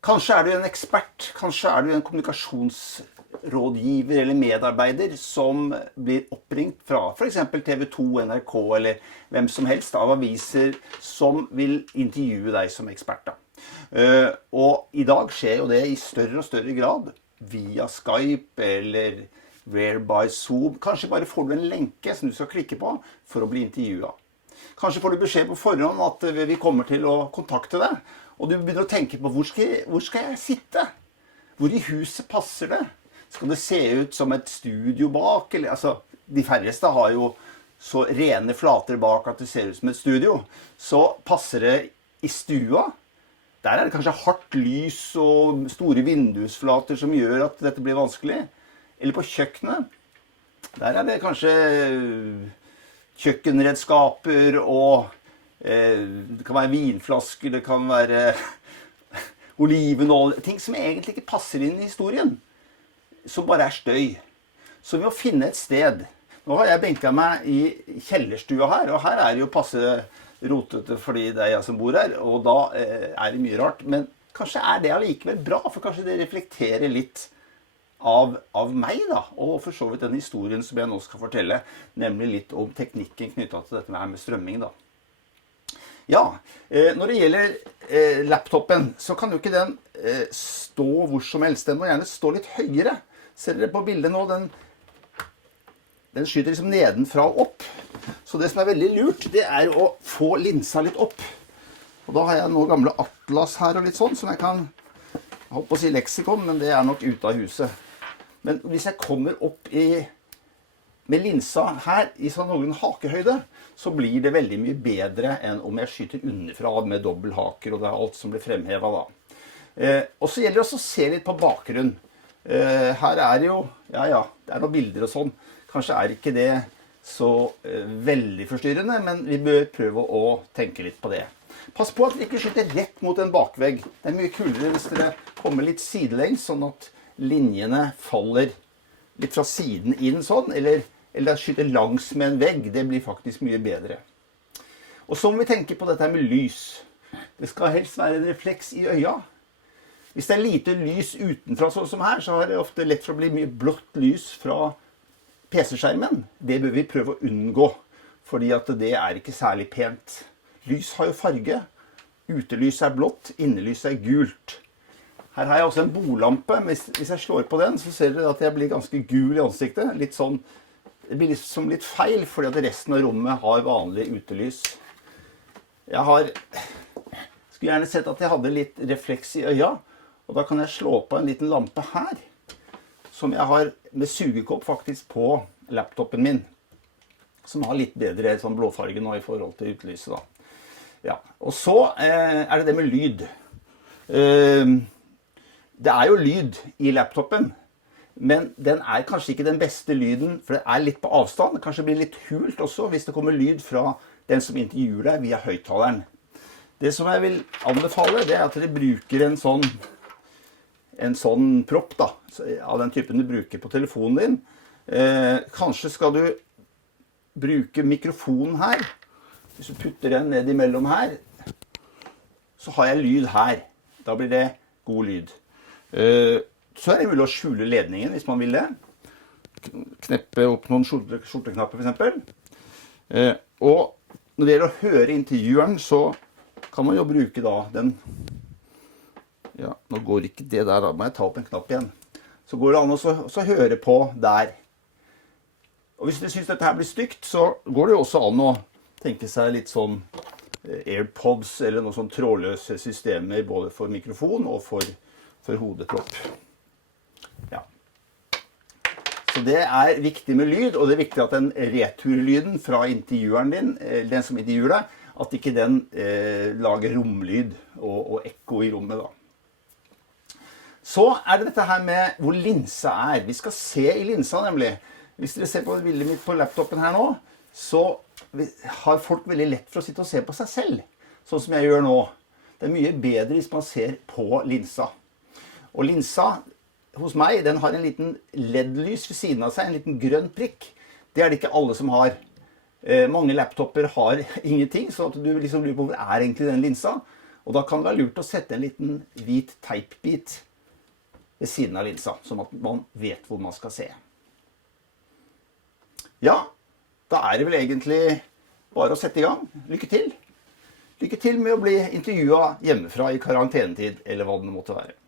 Kanskje er du en ekspert, kanskje er du en kommunikasjonsrådgiver eller medarbeider som blir oppringt fra for eksempel TV 2, NRK eller hvem som helst av aviser som vil intervjue deg som ekspert. Og i dag skjer jo det i større og større grad via Skype eller whereby Zoom. Kanskje bare får du en lenke som du skal klikke på for å bli intervjuet. Kanskje får du beskjed på forhånd at vi kommer til å kontakte deg, og du begynner å tenke på hvor skal jeg sitte? Hvor i huset passer det? Skal det se ut som et studio bak? Eller, altså, de færreste har jo så rene flater bak at det ser ut som et studio. Så passer det i stua. Der er det kanskje hardt lys og store vindusflater som gjør at dette blir vanskelig. Eller på kjøkkenet. Der er det kanskje kjøkkenredskaper og det kan være vinflasker, det kan være olivenolje. Ting som egentlig ikke passer inn i historien. Som bare er støy. Så vi må finne et sted. Nå har jeg benket meg i kjellerstua her, og her er det jo passe rotete fordi det er jeg som bor her, og da er det mye rart. Men kanskje er det allikevel bra, for kanskje det reflekterer litt av meg da, og for så vidt den historien som jeg nå skal fortelle, nemlig litt om teknikken knyttet til dette med strømming da. Ja, når det gjelder laptopen, så kan jo ikke den stå hvor som helst. Den må gjerne stå litt høyere. Ser dere på bildet nå, den skyter liksom nedenfra og opp. Så det som er veldig lurt, det er å få linsa litt opp. Og da har jeg nå gamle atlas her og litt sånn, som jeg kan, jeg håper å si leksikon, men det er nok ute av huset. Men hvis jeg kommer opp med linsa her i sånn noen hakehøyde, så blir det veldig mye bedre enn om jeg skyter underfra med dobbelthaker, og det er alt som blir fremhevet da. Og så gjelder det også å se litt på bakgrunn. Her er det jo, det er noen bilder og sånn. Kanskje er ikke det så veldig forstyrrende, men vi bør prøve å tenke litt på det. Pass på at dere ikke skyter rett mot en bakvegg. Det er mye kulere hvis dere kommer litt sidelengs, sånn at linjene faller litt fra siden inn sånn, eller skyter langs med en vegg. Det blir faktisk mye bedre. Og så må vi tenke på dette med lys. Det skal helst være en refleks i øya. Hvis det er lite lys utenfra sånn som her, så har det ofte lett for å bli mye blått lys fra PC-skjermen. Det bør vi prøve å unngå, fordi at det er ikke særlig pent. Lys har jo farge. Utelys er blått, innelys er gult. Her har jeg også en bolampe. Hvis jeg slår på den, så ser dere at jeg blir ganske gul i ansiktet. Litt sånn, det blir liksom litt feil, fordi at resten av rommet har vanlig utelys. Jeg skulle gjerne sett at jeg hadde litt refleks i øya, og da kan jeg slå på en liten lampe her, som jeg har med sugekopp faktisk på laptopen min, som har litt bedre sånn blåfarge nå i forhold til utelyset da. Ja, og så er det med lyd. Det er jo lyd i laptopen, men den er kanskje ikke den beste lyden, for det er litt på avstand. Det kanskje blir litt hult også hvis det kommer lyd fra den som intervjuer deg via høyttaleren. Det som jeg vil anbefale, det er at dere bruker en sånn propp da, av den typen du bruker på telefonen din. Kanskje skal du bruke mikrofonen her. Hvis du putter den ned imellom her, så har jeg lyd her. Da blir det god lyd. Så er det mulig å skjule ledningen hvis man vil det. Kneppe opp noen skjorteknapper for eksempel. Og når det gjelder å høre intervjueren, så kan man jo bruke da den. Ja, nå går ikke det der, da må jeg ta opp en knapp igjen. Så går det an å høre på der. Og hvis dere synes dette her blir stygt, så går det jo også an å tenke seg litt sånn AirPods eller noen sånn trådløse systemer både for mikrofon og for hodepropp. Ja. Så det er viktig med lyd, og det er viktig at den returlyden fra intervjueren din, den som intervjuer deg, at ikke den lager romlyd og ekko i rommet da. Så er det dette her med hvor linsa er. Vi skal se i linsa nemlig. Hvis dere ser på bildet mitt på laptopen her nå, så har folk veldig lett for å sitte og se på seg selv, sånn som jeg gjør nå. Det er mye bedre hvis man ser på linsa. Og linsa hos meg, den har en liten LED-lys ved siden av seg, en liten grønn prikk. Det er det ikke alle som har. Mange laptoper har ingenting, så at du liksom lurer på hvor er egentlig den linsa. Og Og da kan det være lurt å sette en liten hvit teipbit ved siden av linsa, sånn at man vet hvor man skal se. Ja, da er det vel egentlig bare å sette i gang. Lykke til! Lykke til med å bli intervjuet hjemmefra i karantenetid, eller hva det måtte være.